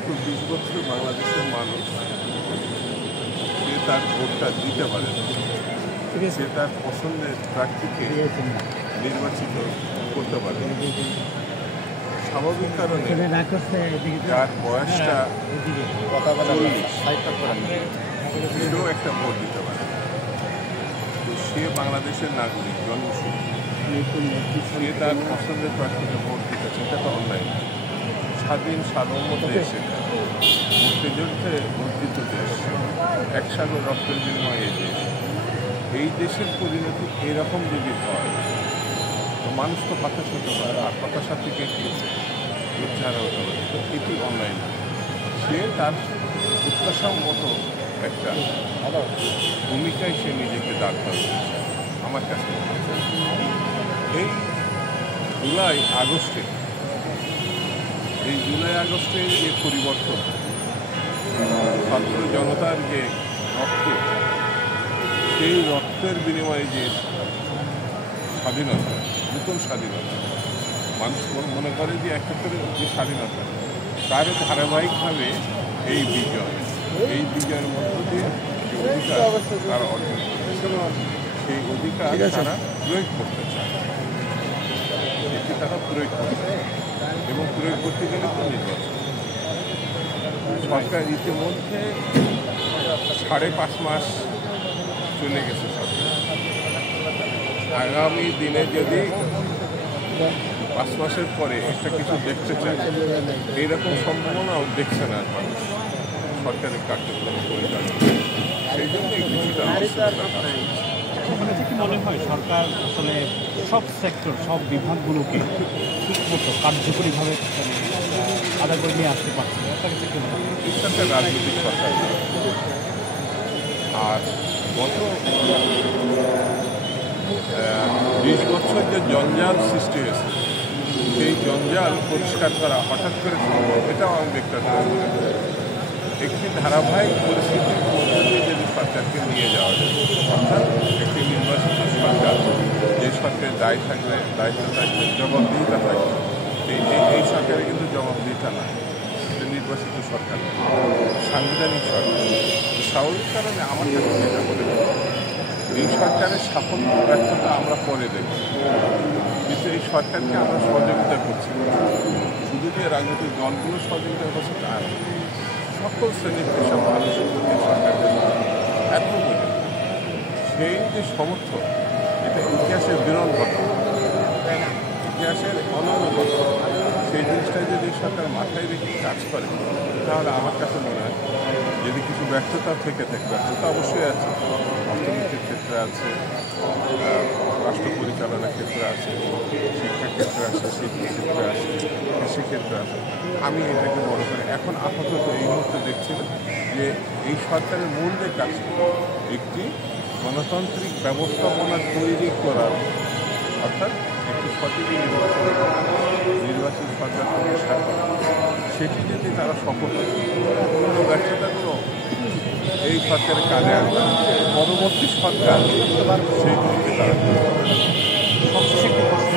গত 20 বছর বাংলাদেশের মানুষ সে তার ভোটটা দিতে পারে, সে তার পছন্দের প্রার্থীকে নির্বাচিত করতে পারে। স্বাভাবিক কারণে যার বয়সটা 40 সেও একটা ভোট দিতে পারে। তো সে বাংলাদেশের নাগরিক, জন্মসূত্রে সে তার পছন্দের প্রার্থীকে ভোট দিতেছে, এটা তো অন্যায়। স্বাধীন সার্বভৌম দেশ, মুক্তিযুদ্ধে অর্জিত দেশ, এক সাগর রক্তের বিনিময়ে এই দেশ। এই দেশের পরিণতি এরকম যদি হয় তো মানুষ তো হতাশ হতে পারে, আর হতাশা থেকে কি উচ্চারা হতে পারে। তো এটি অন্যায় না। সে তার প্রত্যাশা মতো একটা ভূমিকায় সে নিজেকে দাঁড় করেছে আমার কাছে। এই জুলাই আগস্টে যে পরিবর্তন, ছাত্র জনতার যে রক্ত, সেই রক্তের বিনিময়ে যে স্বাধীনতা, নতুন স্বাধীনতা, মানুষ মনে করে যে একাত্তরে যে স্বাধীনতা, তার ধারাবাহিকভাবে এই বিজয়ের মধ্য দিয়ে যে অধিকার তারা অর্জন করতেছে, সেই অধিকার তারা প্রয়োগ করতে চায়। এটি তারা প্রয়োগ করতে চায় এবং প্রয়োগ করতে গেলে তো নির্বাচন। সরকার ইতিমধ্যে 5.5 মাস চলে গেছে সরকার। আগামী দিনে যদি 5 মাসের পরে একটা কিছু দেখতে চায়, এইরকম সম্ভাবনাও দেখছে না মানুষ সরকারের কার্যক্রম পরিচালনা। সেই জন্যই কিছুটা কি মনে হয় সরকার আসলে সব সেক্টর, সব বিভাগগুলোকে ঠিকমতো কার্যকরীভাবে আদায় করে নিয়ে আসতে পারছে? একটা রাজনৈতিক সরকার, আর গত 20 বছর যে জঞ্জাল সৃষ্টি হয়েছে, সেই জঞ্জাল পরিষ্কার করা হঠাৎ করে সম্ভব, এটাও আমি ব্যক্তিগত মনে করি। একটি ধারাবাহিক পরিস্থিতির মধ্যে দিয়ে যদি সরকারকে নিয়ে যাওয়া যায়, অর্থাৎ একটি নির্বাচিত সরকার, যে সরকারের দায় থাকবে, দায়িত্ব থাকবে, জবাবদিহিতা থাকবে, এই সরকারে কিন্তু জবাবদিহিতা না, এটা নির্বাচিত সরকার, সাংবিধানিক সরকার। স্বাভাবিক কারণে আমার কাছে যেটা মনে হয়, এই সরকারের সাফল্য ব্যর্থতা আমরা পরে দেখব, কিন্তু এই সরকারকে আমরা সহযোগিতা করছি, শুধু যে রাজনৈতিক দলগুলো সহযোগিতা করছে তা না, সকল শ্রেণীর পেশা মানুষ সরকারের এত সেই যে সমর্থন, এটা ইতিহাসের বিরল ঘটনা, ইতিহাসের অনন্য ঘটনা। সেই জিনিসটা যদি সরকার মাথায় রেখে কাজ করে, তাহলে আমার কাছে মনে হয় যদি কিছু ব্যর্থতা থেকে থাকে, ব্যর্থতা অবশ্যই আছে, অর্থনীতির ক্ষেত্রে আছে, রাষ্ট্র পরিচালনার ক্ষেত্রে আছে, শিক্ষা ক্ষেত্রে আছে, শিল্প ক্ষেত্রে আছে, কৃষি ক্ষেত্রে আছে। আমি এটাকে মনে করি এখন আপাতত এই মুহূর্তে দেখছি যে এই সরকারের মূল যে কাজ, একটি গণতান্ত্রিক ব্যবস্থাপনা তৈরি করার, অর্থাৎ একটি সঠিক নির্বাচিত সরকার প্রতিষ্ঠা করা, সেটি যদি তারা সফল হয়, অন্য ব্যর্থতাগুলো এই সরকারের কাজে আসবে, পরবর্তী সরকার সেইগুলিকে তারা সবশেষে একটি প্রশ্ন,